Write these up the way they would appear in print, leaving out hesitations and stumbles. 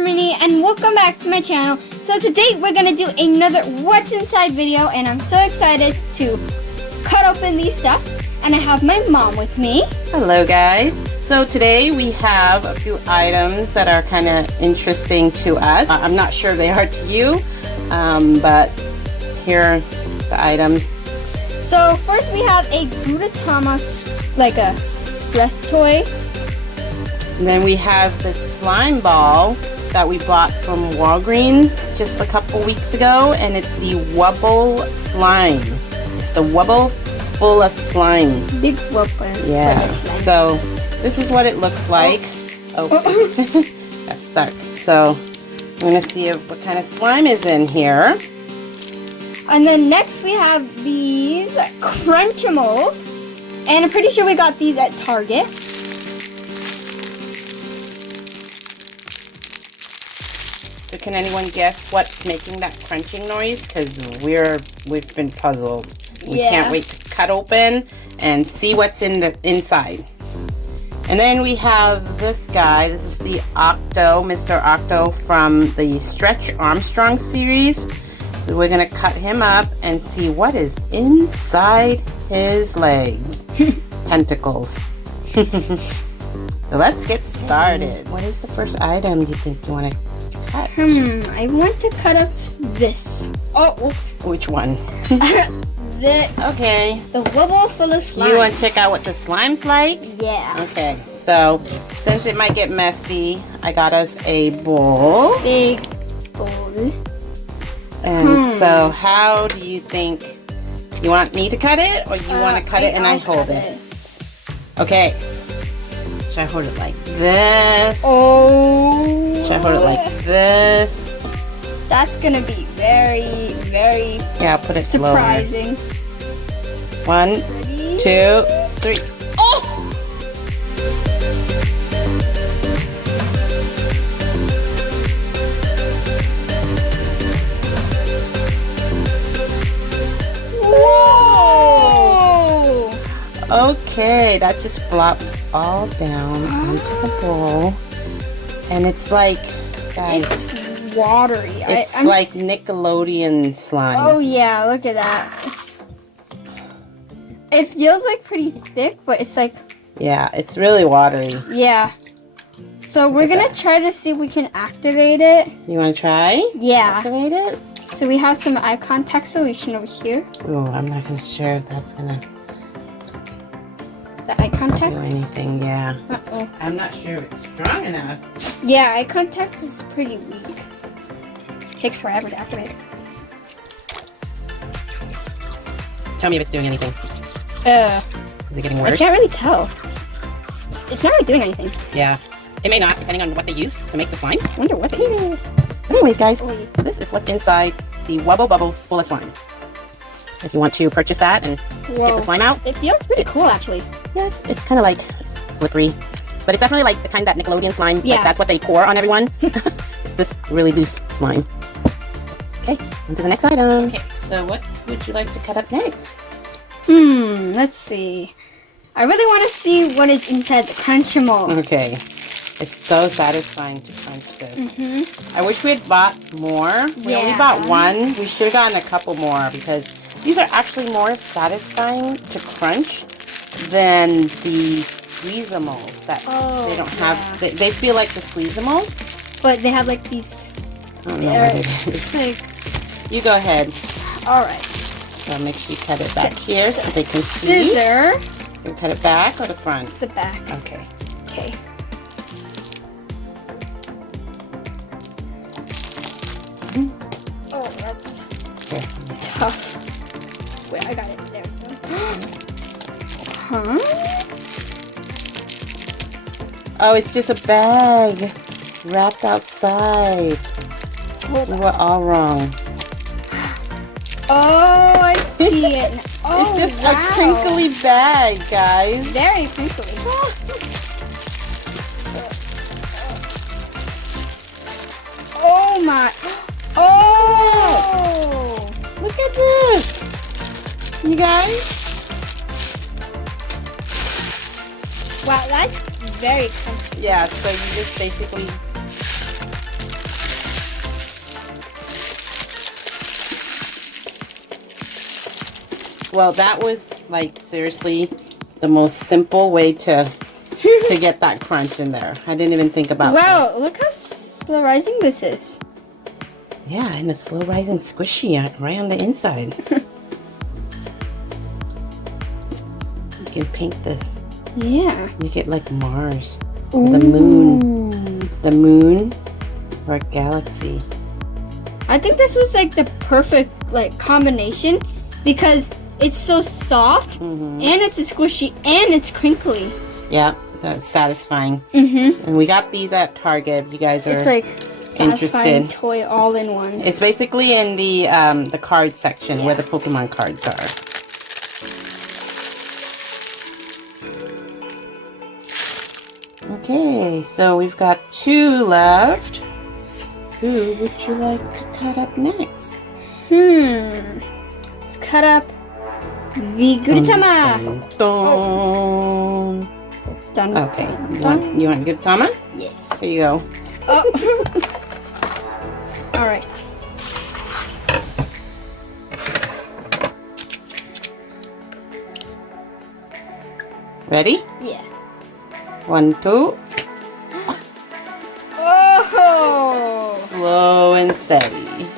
Germany and welcome back to my channel. So today we're gonna do another what's inside video and I'm so excited to cut open these stuff, and I have my mom with me. Hello guys. So today we have a few items that are kind of interesting to us. I'm not sure they are to you, but here are the items. So first we have a Gudetama, like a stress toy. And then we have the slime ball that we bought from Walgreens just a couple weeks ago, and it's the Wubble slime. It's the Wubble full of slime. Big Wubble. Yeah. So this is what it looks like. Oh, that's stuck. So I'm gonna see what kind of slime is in here. And then next we have these Crunchimals, and I'm pretty sure we got these at Target. So can anyone guess what's making that crunching noise? Because we've been puzzled. We can't wait to cut open and see what's in the inside. And then we have this guy. This is the Octo, Mr. Octo from the Stretch Armstrong series. We're gonna cut him up and see what is inside his legs. Tentacles. So let's get started. What is the first item you think you want to cut? I want to cut up this. Oh, oops. Which one? Okay. The Wubble full of slime. You want to check out what the slime's like? Yeah. Okay, so since it might get messy, I got us a bowl. Big bowl. And so how do you think? You want me to cut it, or you want to cut it and I hold it? Okay. Should I hold it like this? Oh. Should I hold it like this? That's gonna be very, very Put it surprising. Lower. 1, Ready? 2, 3. Oh! Whoa! Okay, that just flopped all down onto the bowl. And it's like, guys, it's watery. It's like Nickelodeon slime. Oh yeah, look at that. It feels like pretty thick, but it's like... Yeah, it's really watery. Yeah. So we're gonna try to see if we can activate it. You want to try? Yeah. Activate it? So we have some eye contact solution over here. Oh, I'm not gonna sure if that's gonna The eye contact? do anything, yeah. Uh-oh. I'm not sure if it's strong enough. Yeah, eye contact is pretty weak. Takes forever to activate. Tell me if it's doing anything. Is it getting worse? I can't really tell. It's not really doing anything. Yeah. It may not, depending on what they use to make the slime. I wonder what they used. Anyways, guys, this is what's inside the Wubble Bubble full of slime. If you want to purchase that and just get the slime out. It feels pretty cool, actually. Yes, it's kind of like slippery. But it's definitely like the kind that Nickelodeon slime. Yeah. Like that's what they pour on everyone. It's this really loose slime. Okay, on to the next item. Okay, so what would you like to cut up next? Let's see. I really want to see what is inside the Crunchimal. Okay. It's so satisfying to crunch this. I wish we had bought more. We only bought one. We should have gotten a couple more because these are actually more satisfying to crunch than the Squeezimals that they don't have. They feel like the Squeezimals. But they have like these... I don't know what it is. Like, you go ahead. alright. So make sure you cut it back here so they can see. Scissor. You cut it back or the front? The back. Okay. Okay. Oh, that's tough. Wait, I got it. There we go. Huh? Oh, it's just a bag wrapped outside. We were all wrong. Oh, I see it. Oh, it's just a crinkly bag, guys. Very crinkly. Oh my. Oh! Look at this. You guys? Wow, that's very comfy. Yeah, so you just basically Well, that was like seriously the most simple way to get that crunch in there. I didn't even think about Wow, this. look how slow rising this is. Yeah, and a slow rising squishy right on the inside. You can paint this. Yeah. Make it like Mars. Ooh. The moon. The moon or a galaxy. I think this was like the perfect like combination because it's so soft and it's a squishy and it's crinkly. Yeah, so it's satisfying. Mm-hmm. And we got these at Target. If you guys are It's like satisfying interested. toy all in one. It's basically in the card section where the Pokemon cards are. Okay, so we've got 2 left. Who would you like to cut up next? Let's cut up the Gudetama. Dun, dun. Dun, Okay, dun. you want Gudetama? Yes. Here you go. Oh. All right. Ready? Yeah. 1, 2. Oh. Slow and steady.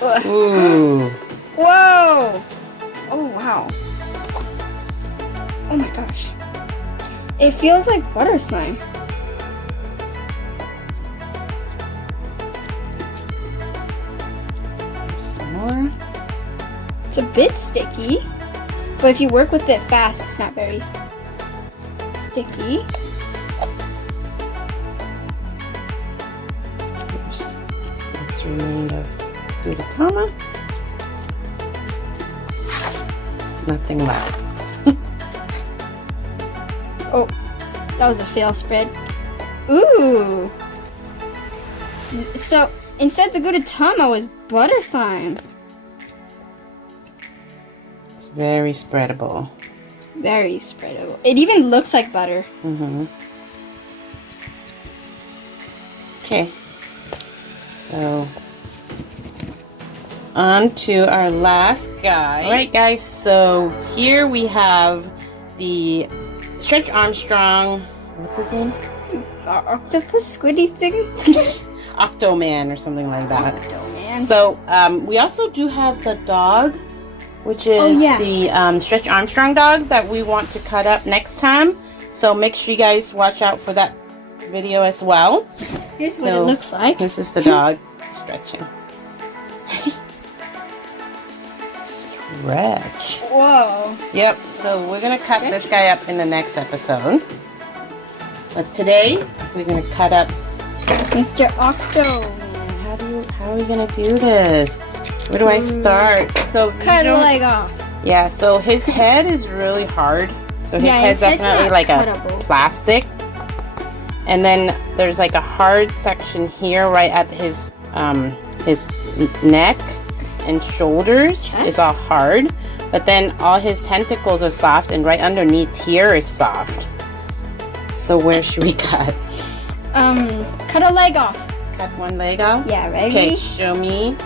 Ugh. Ooh. Whoa. Oh wow. Oh my gosh. It feels like butter slime. Some more. It's a bit sticky, but if you work with it fast, it's not very sticky. Here's what's remained of Gudetama. Nothing left. Oh, that was a fail spread. Ooh. So inside the Gudetama was butter slime. It's very spreadable. Very spreadable. It even looks like butter. Okay. So on to our last guy. All right, guys. So here we have the Stretch Armstrong. What's his name? Octopus squiddy thing. Octoman or something like that. Octoman. So we also do have the dog, which is the Stretch Armstrong dog that we want to cut up next time. So make sure you guys watch out for that video as well. Here's what it looks like. This is the dog stretching. Stretch. Whoa. Yep, so we're going to cut this guy up in the next episode. But today, we're going to cut up Mr. Octo. How are we going to do this? Where do I start? So Cut a leg off. Yeah, so his head is really hard. So his head's head's definitely not like cuttable. a plastic. And then there's like a hard section here right at his neck and shoulders is all hard. But then all his tentacles are soft and right underneath here is soft. So where should we cut? Cut a leg off. Cut one leg off? Yeah, ready? Okay, show me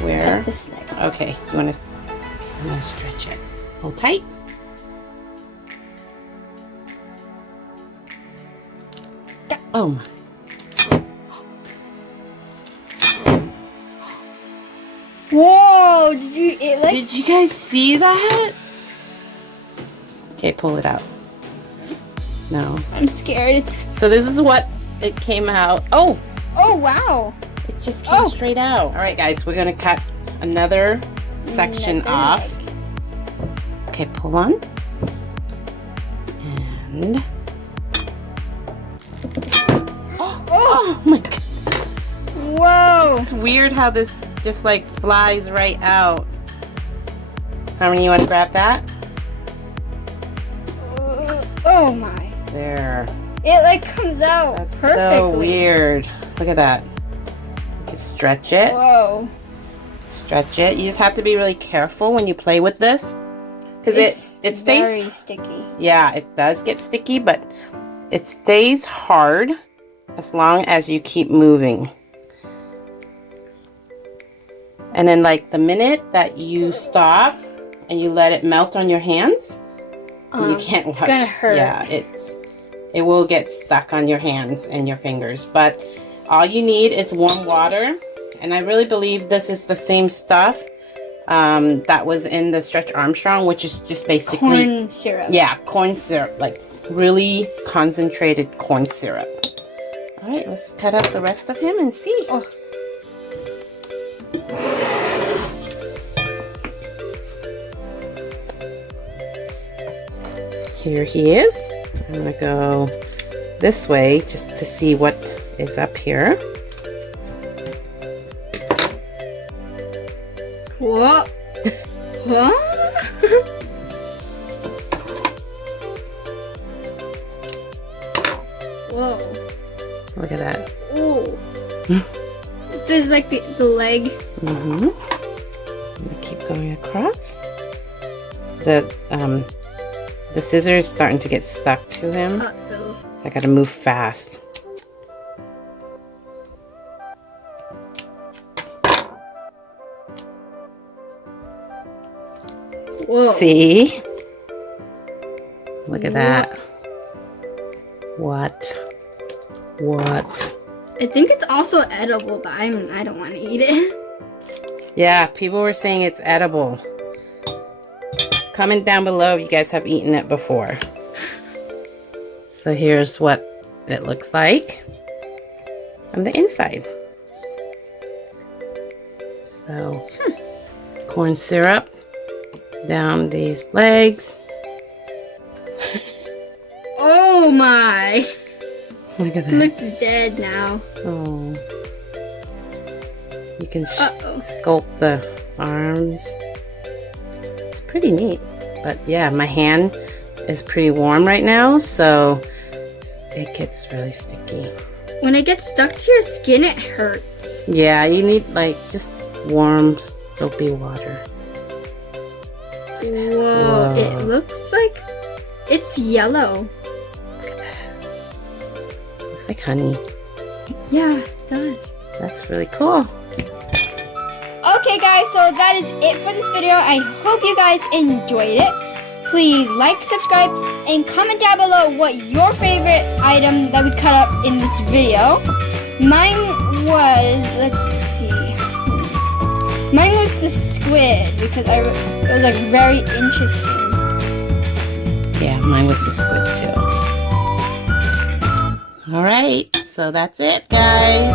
where. Cut this leg off. Okay, you want to stretch it. Hold tight. Oh my. Whoa, Did you guys see that? Okay, pull it out. No. I'm scared. So this is what it came out. Oh, wow. it just came straight out. All right, guys, we're going to cut another section off. leg. Okay, pull on. And... Oh my God. Whoa. It's weird how this just like flies right out. Harmony, you want to grab that? Oh my. There. It like comes out That's perfectly. so weird. Look at that. You can stretch it. Whoa. Stretch it. You just have to be really careful when you play with this. Because it stays very sticky. Yeah, it does get sticky, but it stays hard as long as you keep moving. And then like the minute that you stop and you let it melt on your hands, you can't wash. It's gonna hurt. Yeah, it will get stuck on your hands and your fingers. But all you need is warm water. And I really believe this is the same stuff that was in the Stretch Armstrong, which is just basically corn syrup. Yeah, corn syrup, like really concentrated corn syrup. All right, let's cut up the rest of him and see. Oh. Here he is. I'm gonna go this way just to see what is up here. What? What? Whoa. Look at that. Oh. This is like the leg. Mm-hmm. I'm gonna keep going across. The scissors starting to get stuck to him. Uh-oh. I gotta move fast. Whoa. See? Look at that. What? I think it's also edible, but I don't want to eat it. Yeah, people were saying it's edible. Comment down below if you guys have eaten it before. So here's what it looks like on the inside. So, corn syrup down these legs. Oh my! Look at that. It looks dead now. Oh. You can sculpt the arms. It's pretty neat. But yeah, my hand is pretty warm right now, so it gets really sticky. When it gets stuck to your skin, it hurts. Yeah, you need like just warm soapy water. Whoa, it looks like it's yellow. Look at that. Looks like honey. Yeah, it does. That's really cool. Okay guys, so that is it for this video. I hope you guys enjoyed it. Please like, subscribe, and comment down below what your favorite item that we cut up in this video. Mine was, let's see. Mine was the squid because it was like very interesting. Yeah, mine was the squid too. All right, so that's it, guys.